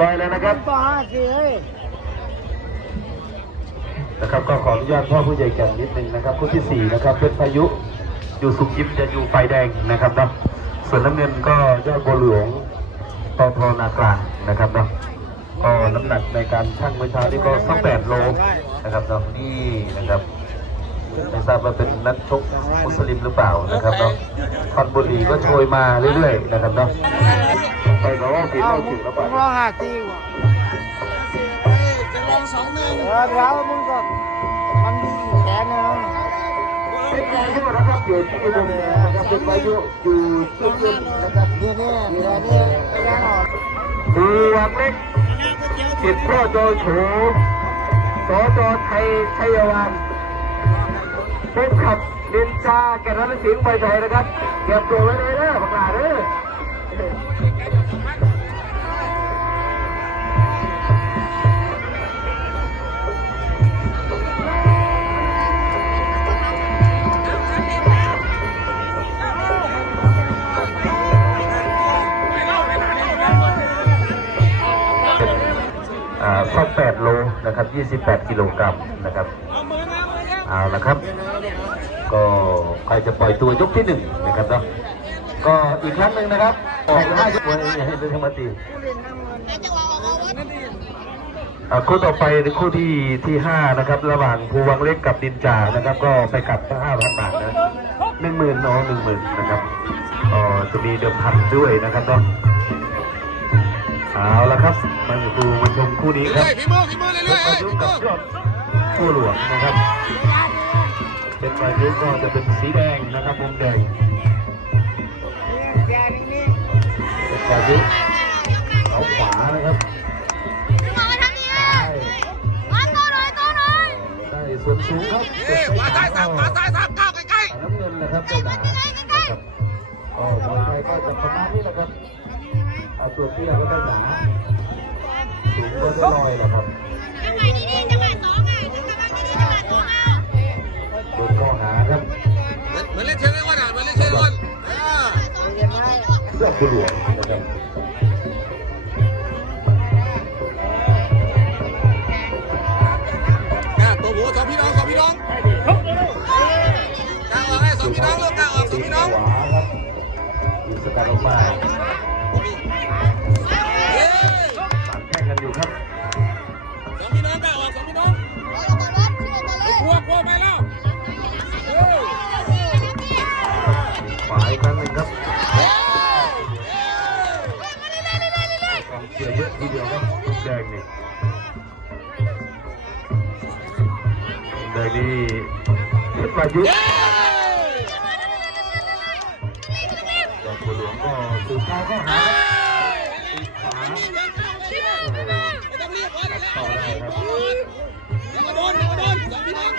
ลอยแล้วนะครับปห้าสี่เฮ้ยนะครับก็ขออนุญาตพ่อผู้ใหญ่แก่นนิดนึงนะครับคู่ที่สี่นะครับเป็นพายุอยู่สุขยิมจะอยู่ไฟแดงนะครับเนาะส่วนน้ำเงินก็ยอดบัวหลวงตอทอนากลางนะครับเนาะก็น้ำหนักในการชั่งเมื่อเช้านี่ก็สักแปดโลนะครับเนาะนี่นะครับ ไม่ทราบว่าเป็นนักชกมุสลิมหรือเปล่านะครับเนาะคอนบุรีก็โชยมาเรื่อยๆนะครับเนาะไปก็ว่าผิดเอาไม่มึถึงแล้วมึป่ะงลองห้าสี่ว่ะจะลองสองหนึ่งเออเดี๋ยวมึงก็มันมีอยู่แขนนึงเป็นพายุนะครับอยู่ที่บนนะครับเป็นพายุอยู่จุดๆนะครับนี่นี่เดี๋ยวนี่ไปยังออกดูวังเล็กสิบพ่อโจโฉสจไทยชัยวัน พบขับนินจาแก่นนสิงไปใจนะครับเก็บตัวไว้เลยนะบักหลาเด้ออ่าข้อ8โลนะครับ 28 กิโลกรัมนะครับ เอาละครับ ก็ใครจะปล่อยตัวยกที่หนึ่งนะครับเนาะก็อีกครั้งหนึ่งนะครับออกห้ายกวันนี้ให้เป็นธรรมตีอ่าคู่ต่อไปในคู่ที่ที่ห้านะครับ ระหว่างภูวังเล็กกับดินจานะครับ ก็ไปกลับทั้งห้าพันบาทนะหนึ่งหมื่นเนาะหนึ่งหมื่นนะครับก็จะมีเดิมพันด้วยนะครับเนาะเอาละครับมาดูมาชมคู่นี้ครับฝีมือฝีมือเรื่อยๆเป็นเอ้พายยุกับยอดผู้หลวงนะครับ เป็นพายุก็จะเป็นสีแดงนะครับมุมแดงแกนี่นี่เป็นพายุเอาขวานะครับได้ส่วนสูงครับขวาซ้ายสามขวาซ้ายสามก้าวใกล้ๆน้ำเงินนะครับเจ้าหนานะครับก็มวยไทยก็จะประมาณนี้แหละครับเอาตัวเตี้ยก็ได้หนาสูงก็ได้ลอยแหละครับ โดนข้อหาครับๆเหมือนเล่นเชนไอ้วันอะเหมือนเล่นเชนไอ้วันเออเย็นไหมเสื้อผู้หลวงนะครับกล้าตัวหัวสองพี่น้องสองพี่น้องกล้าออกให้สองพี่น้องลูกกล้าออกสองพี่น้องขวาครับอีกสกัดออกมาาอีกครั้งหนึ่งครับกองเชียร์เยอะทีเดียวครับลูกแดงนี่ลูกแดงนี่ขึ้นมายุเอ้ยดอกบัวหลวงก็สูงเท้าเข้าหาตีขวาไม่ต้องรีบก่อนต่อได้ครับแล้วก็โดนแล้วก็โดนสองพี่น้อง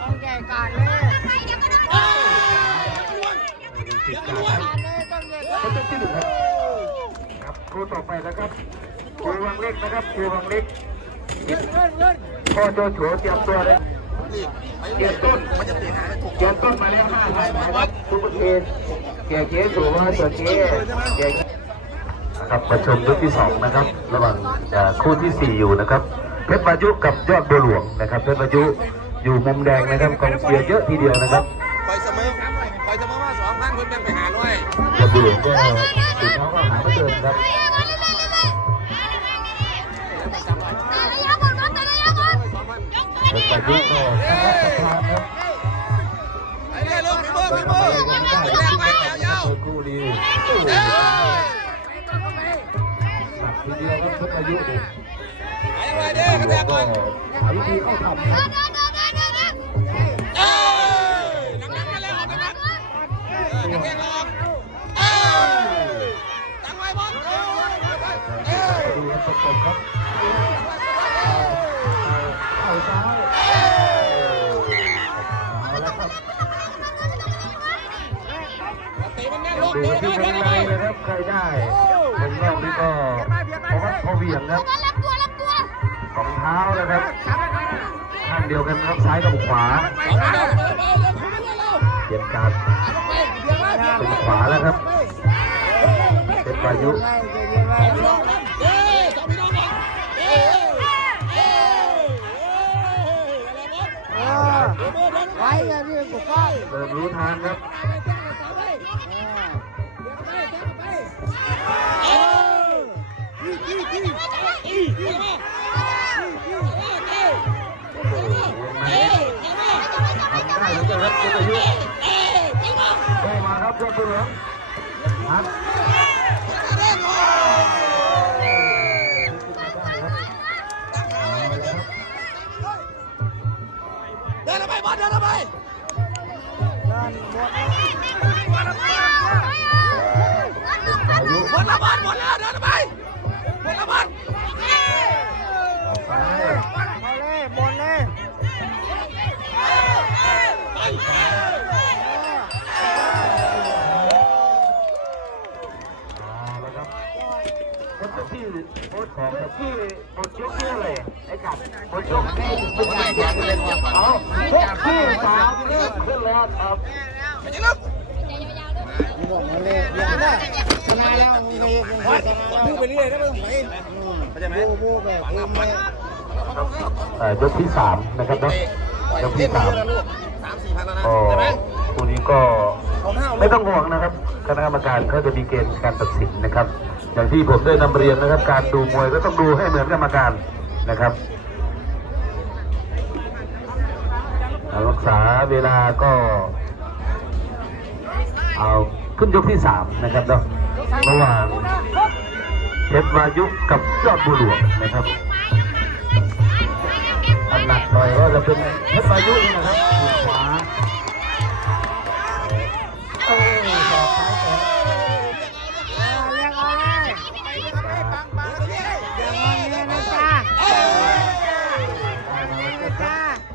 ต้องแก่การเลยเอ้ยยัง ติดยังการครับการเลยต้องแก่เขาจะที่หนึ่งครับครับคู่ต่อไปนะครับครูวังเล็กนะครับครูวังเล็กเงินเงินเงินพ่อโจโฉเตรียมตัวเลยเกียรต้นเกียร์ต้นมาแล้วห้าพันนะครับทุกประเทศเกียรเกียร์สูงมาตัวเกียรเกียรครับประชุมยกที่สองนะครับ ระหว่างคู่ที่สี่อยู่นะครับเพชรพายุกับยอดบัวหลวงนะครับเพชรพายุอยู่มุมแดงนะครับกองเชียร์เยอะทีเดียวนะครับ นเพิ่นเป็นไปหาด้วยยอดบัวหลวงก็สุดท้ายก็หาไม่เจอครับเพชรพายุก็ชนะประธานครับไปเรื่อยลูกฝีมือฝีมือไปแรกไปยาวคู่ดีๆเอ้ยหนักทีเดียวครับเพชรพายุเนี่ยไปเลยเด้อกระแทกก่อนหาวิธีเข้าทำ ก็เพราะว่าเขาเหวี่ยงครับสองเท้านะครับข้างเดียวกันครับซ้ายกับขวาเปลี่ยนการเป็นขวาแล้วครับเป็นพายุไล่ไปเลี่ยนไปสองพี่น้องกันเอ้ยสองพี่น้องกันเอ้ยเอ้ยอะยวเบอร์เดินไว้กันดีกูฟ้องเริ่มรู้ทางครับ กันครับคุณอายุเอ้ยเอ้ยมาโตมาครับยอดบุญหลวงครับเด้งโอ้เดินไปบอลเดินไปเดินบนอายุบอลละบอลบอลแล้วเดินไป เรื่อยนะไม่ต้องไปเข้าใจไหมบูบูแบบบูไม่เอ่อยกที่สามนะครับเนาะยกที่สามสามสี่พันแล้วนะก็ใช่ไหมคู่นี้ก็ของห้าไม่ต้องห่วงนะครับ คณะกรรมการเขาจะมีเกณฑ์การตัดสินนะครับ อย่างที่ผมได้นำเรียนนะครับ การดูมวยก็ต้องดูให้เหมือนกรรมการนะครับเอารักษาเวลาก็ เอาขึ้นยกที่สามนะครับเนาะระหว่างเพ ชรวายุกับยอดบุหลวงนะครับอันหนักหน่อยก็จะเป็นเพชรวายุนะครับขีดขวาโอ้ยสอกซ้ายแตะเรียกเอาอย่างงงเงี้ยนะจ้า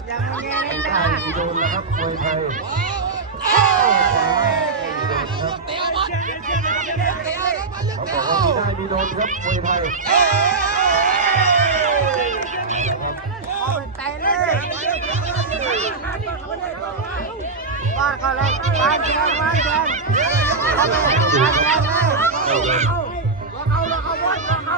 อย่างงงเงี้ยนะไม่จ๊ะได้ที่โดนแล้วครับมวยไทย เลือกเขาเตะบอกว่าเอาไม่ได้มีโดนครับมวยไทยเอ้ยเอาไปไตเลยบ้านเขาเลยบ้านแดงบ้านแดงเขาเลยบ้านแดงเลยว่าเขาว่าเขาว่าเขา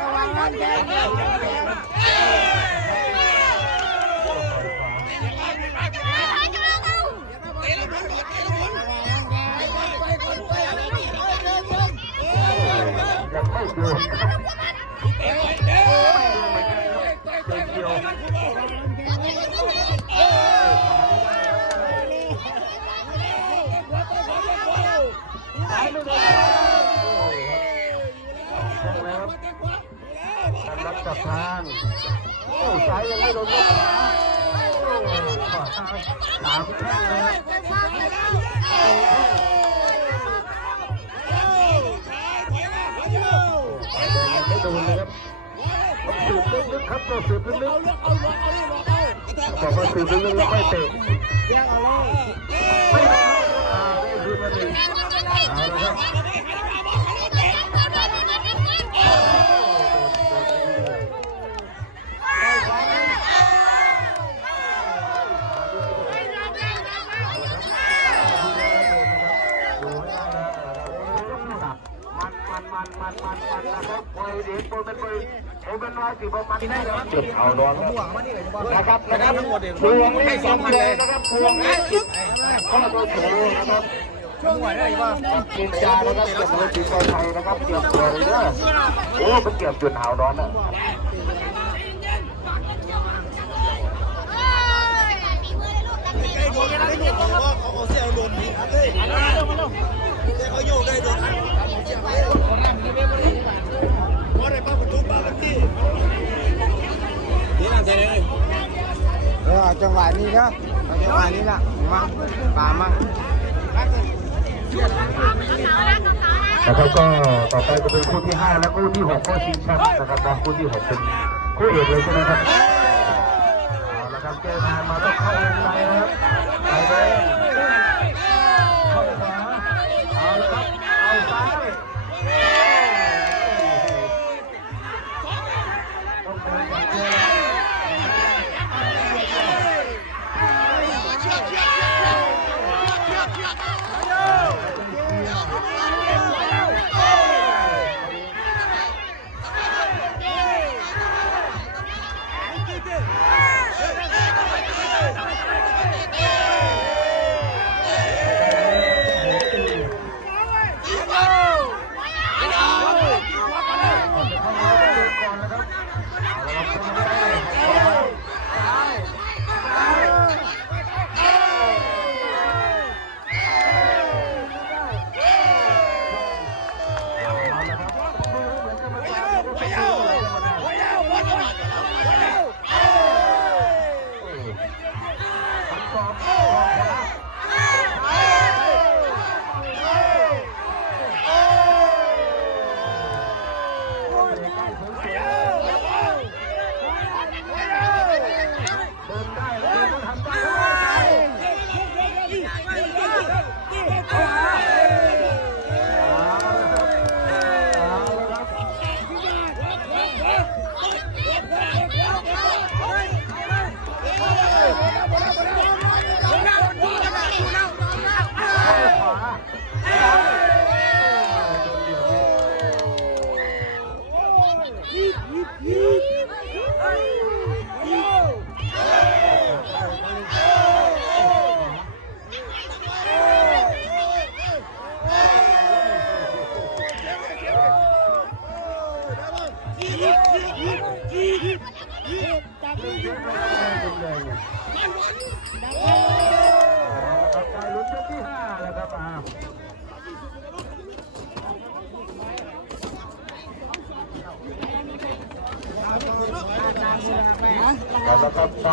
ระวังบ้านแดง รับเตะเตะเตะเกี่ยวแข้งแล้วครับทางโอ้ซ้ายยังไม่ลูกขวาโอ้ขวาซ้ายสามแข้งเลย ลึกๆครับต่อสืบลึกๆบอกว่าสืบลึกๆแล้วไม่เตะเรียกเอาเลยไม่ได้อ่าได้คืนมาหนึ่งเอาละครับ จุดเอาดอนนะครับนะครับพวงให้สองพันเลยนะครับพวงให้สิบข้อตัวสูงนะครับช่วงไหนได้บ้ากินยานะครับเก็บมือสีไทยนะครับเก็บตัวเลยเด้อโอ้เป็นเก็บจุดหาวดอนนะเออจังหวะนี้เนาะจังหวะนี้ละมาป่ามานะครับก็ต่อไปจะเป็นคู่ที่ห้าและคู่ที่หกก็ชิงแชมป์นะครับคู่ที่หกเป็นคู่เอกเลยใช่ไหมครับเอาละครับเจอทางมาต้องเข้าวงในะครับไป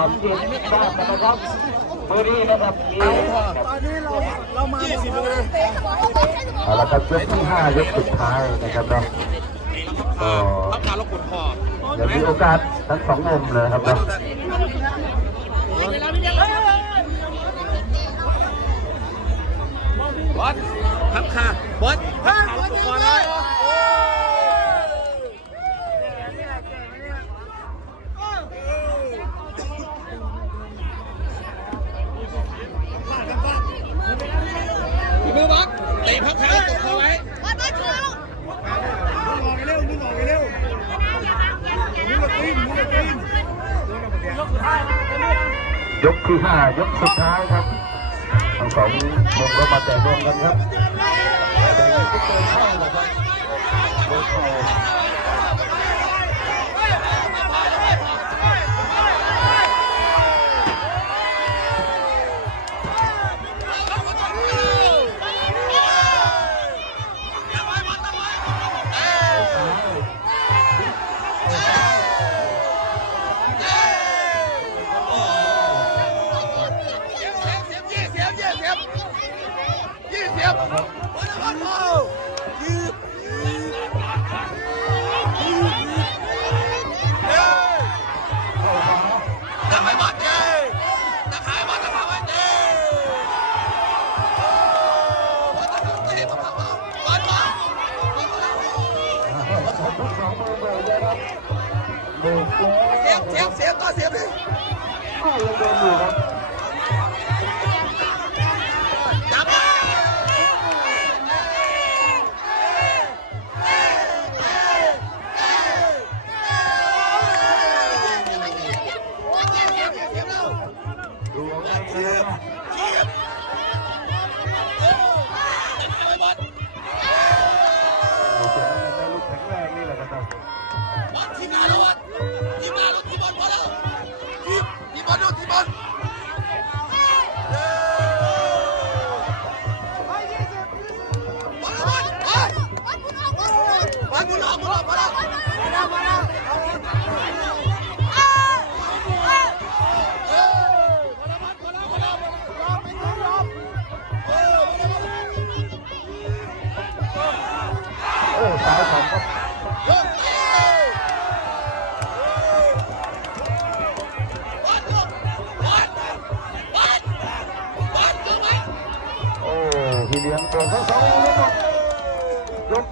นะครับตมที่ทราบนะครับมือนี้นะครับมีตอนนี้เราเรามาหมดเลยเอาละครับยกที่ห้ายกสุดท้ายนะครับเนาะก็พับขาเรากดคอเดี๋ยวมีโอกาสทั้งสองมุมเลยครับเนาะบอสพับขาบอสพับขาเรากดคอเลย ยกที่ห้ายกสุดท้ายครับทั้งสองมุมก็มาแต่รวมกันครับ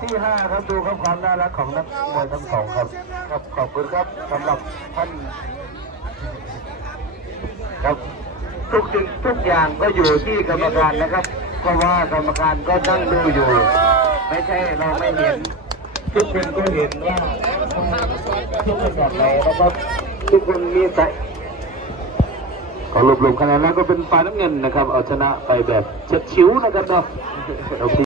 ที่ห้าครับดูครับความน่ารักของนักมวยทั้งสองครับครับขอบคุณครับสำหรับท่านครับทุกสิ่งทุกอย่างก็อยู่ที่กรรมการนะครับ เพราะว่ากรรมการก็นั่งดูอยู่ ไม่ใช่เราไม่เห็น ทุกคนก็เห็นว่าทุกคนแบบไหนนะครับทุกคนมีใจขอรวบรวมคะแนนแล้วก็เป็นฝ่ายน้ำเงินนะครับ เอาชนะไปแบบเฉียดฉิวนะครับเนาะ